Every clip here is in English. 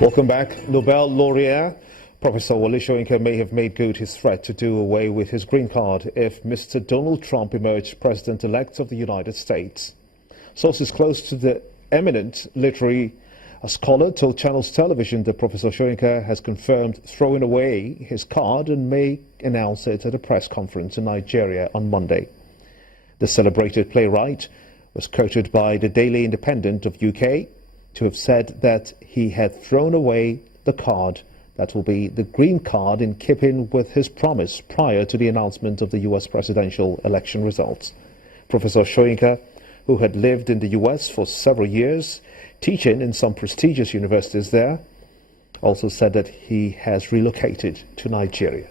Welcome back. Nobel laureate Professor Wole Soyinka may have made good his threat to do away with his green card if Mr. Donald Trump emerged president-elect of the United States. Sources close to the eminent literary scholar told Channels Television that Professor Soyinka has confirmed throwing away his card and may announce it at a press conference in Nigeria on Monday. The celebrated playwright was quoted by the Daily Independent of UK to have said that he had thrown away the card that will be the green card in keeping with his promise prior to the announcement of the US presidential election results. Professor Soyinka, who had lived in the US for several years, teaching in some prestigious universities there, also said that he has relocated to Nigeria.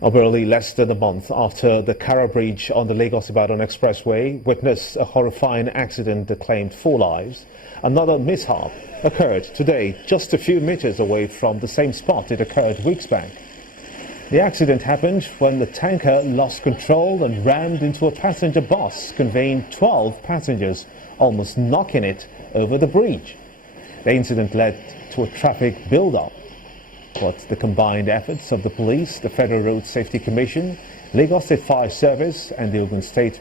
Barely less than a month after the Kara Bridge on the Lagos-Ibadan Expressway witnessed a horrifying accident that claimed 4 lives, another mishap occurred today just a few meters away from the same spot it occurred weeks back. The accident happened when the tanker lost control and rammed into a passenger bus conveying 12 passengers, almost knocking it over the bridge. The incident led to a traffic build-up, but the combined efforts of the police, the Federal Road Safety Commission, Lagos State Fire Service and the Ogun State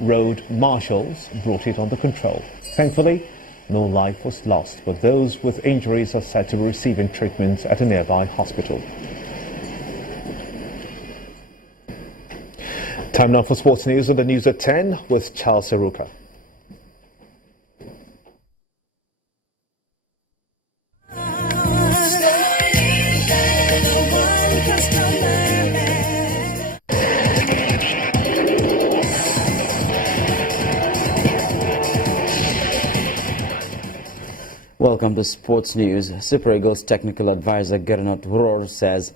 Road Marshals brought it under control. Thankfully, no life was lost, but those with injuries are said to be receiving treatment at a nearby hospital. Time now for sports news on the news at 10 with Charles Seruka. Welcome to Sports News. Super Eagles technical advisor Gernot Rohr says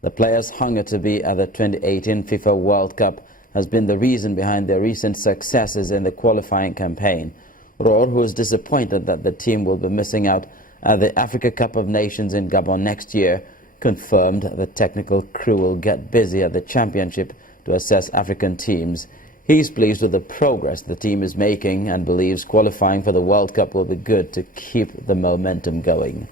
the players' hunger to be at the 2018 FIFA World Cup has been the reason behind their recent successes in the qualifying campaign. Rohr, who is disappointed that the team will be missing out at the Africa Cup of Nations in Gabon next year, confirmed the technical crew will get busy at the championship to assess African teams. He is pleased with the progress the team is making and believes qualifying for the World Cup will be good to keep the momentum going.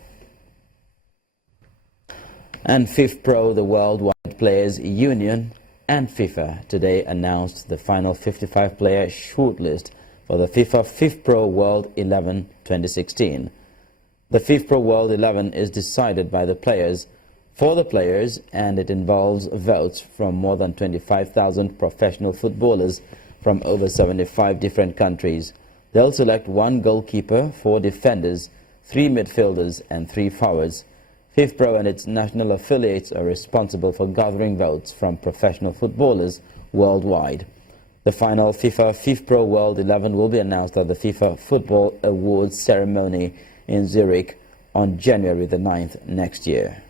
And FIFPro, the Worldwide Players Union, and FIFA today announced the final 55-player shortlist for the FIFA FIFPro World 11 2016. The FIFPro World 11 is decided by the players, for the players, and it involves votes from more than 25,000 professional footballers from over 75 different countries. They'll select 1 goalkeeper, 4 defenders, 3 midfielders and 3 forwards. FIFPro and its national affiliates are responsible for gathering votes from professional footballers worldwide. The final FIFA FIFPro World 11 will be announced at the FIFA Football Awards ceremony in Zurich on January the 9th next year.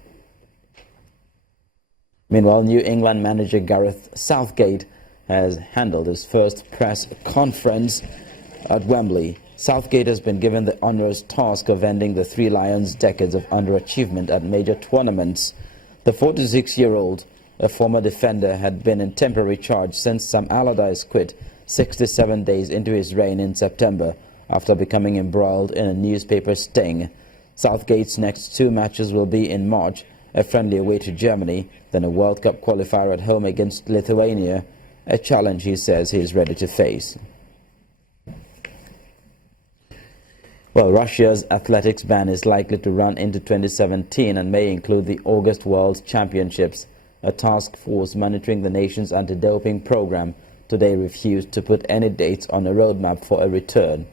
Meanwhile, New England manager Gareth Southgate has handled his first press conference at Wembley. Southgate has been given the onerous task of ending the Three Lions' decades of underachievement at major tournaments. The 46-year-old, a former defender, had been in temporary charge since Sam Allardyce quit 67 days into his reign in September after becoming embroiled in a newspaper sting. Southgate's next 2 matches will be in March, a friendly away to Germany, then a World Cup qualifier at home against Lithuania, a challenge he says he is ready to face. Well, Russia's athletics ban is likely to run into 2017 and may include the August World Championships. A task force monitoring the nation's anti-doping program today refused to put any dates on a roadmap for a return.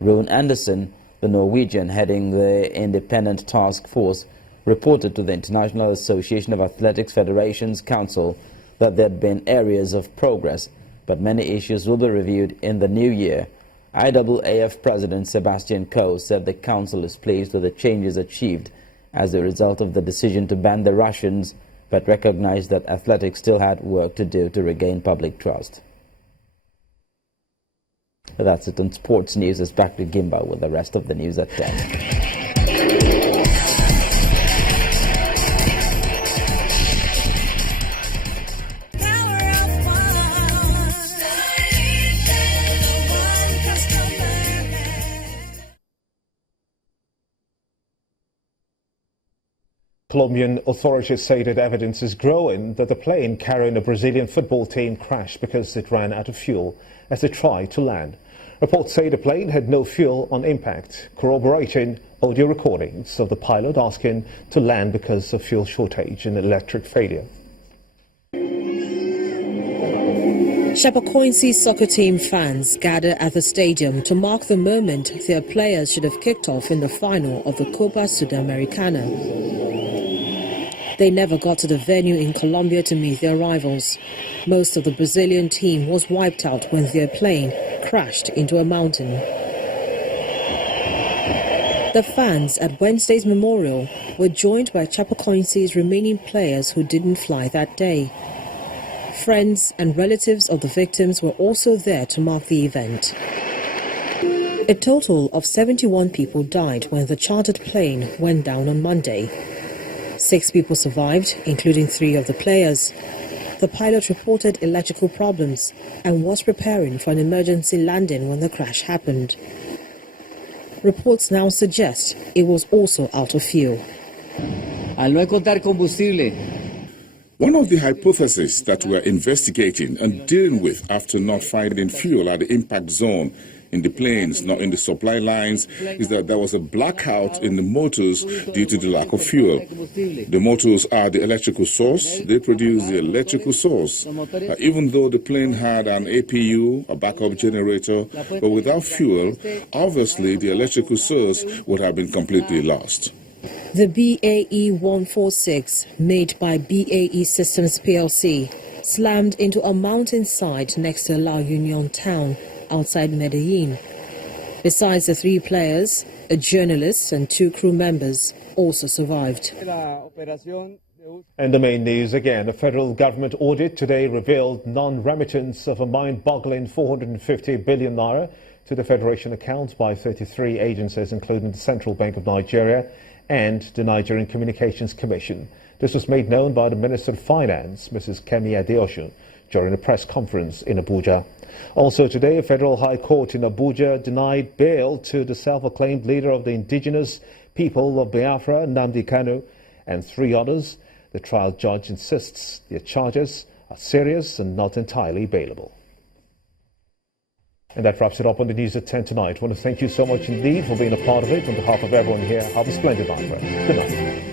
Rune Anderson, the Norwegian heading the independent task force, reported to the International Association of Athletics Federations Council that there had been areas of progress, but many issues will be reviewed in the new year. IAAF President Sebastian Coe said the council is pleased with the changes achieved as a result of the decision to ban the Russians, but recognized that athletics still had work to do to regain public trust. That's it on Sports News. It's back to Gimba with the rest of the news at 10. Colombian authorities say that evidence is growing that the plane carrying a Brazilian football team crashed because it ran out of fuel as it tried to land. Reports say the plane had no fuel on impact, corroborating audio recordings of the pilot asking to land because of fuel shortage and electric failure. Chapecoense soccer team fans gather at the stadium to mark the moment their players should have kicked off in the final of the Copa Sudamericana. They never got to the venue in Colombia to meet their rivals. Most of the Brazilian team was wiped out when their plane crashed into a mountain. The fans at Wednesday's memorial were joined by Chapecoense's remaining players who didn't fly that day. Friends and relatives of the victims were also there to mark the event. A total of 71 people died when the chartered plane went down on Monday. 6 people survived, including 3 of the players. The pilot reported electrical problems and was preparing for an emergency landing when the crash happened. Reports now suggest it was also out of fuel. Al no encontrar combustible. One of the hypotheses that we're investigating and dealing with after not finding fuel at the impact zone in the planes, not in the supply lines, is that there was a blackout in the motors due to the lack of fuel. The motors are the electrical source. They produce the electrical source. Even though the plane had an APU, a backup generator, but without fuel, obviously the electrical source would have been completely lost. The BAE 146, made by BAE Systems plc, slammed into a mountainside next to La Union town outside Medellin. Besides the 3 players, a journalist and 2 crew members also survived. And the main news again, a federal government audit today revealed non-remittance of a mind-boggling 450 billion naira to the Federation accounts by 33 agencies, including the Central Bank of Nigeria and the Nigerian Communications Commission. This was made known by the Minister of Finance, Mrs. Kemi Adeosun, during a press conference in Abuja. Also today, a federal high court in Abuja denied bail to the self-acclaimed leader of the indigenous people of Biafra, Nnamdi Kanu, and 3 others. The trial judge insists their charges are serious and not entirely bailable. And that wraps it up on the news at 10 tonight. I want to thank you so much indeed for being a part of it. On behalf of everyone here, have a splendid night. Good night.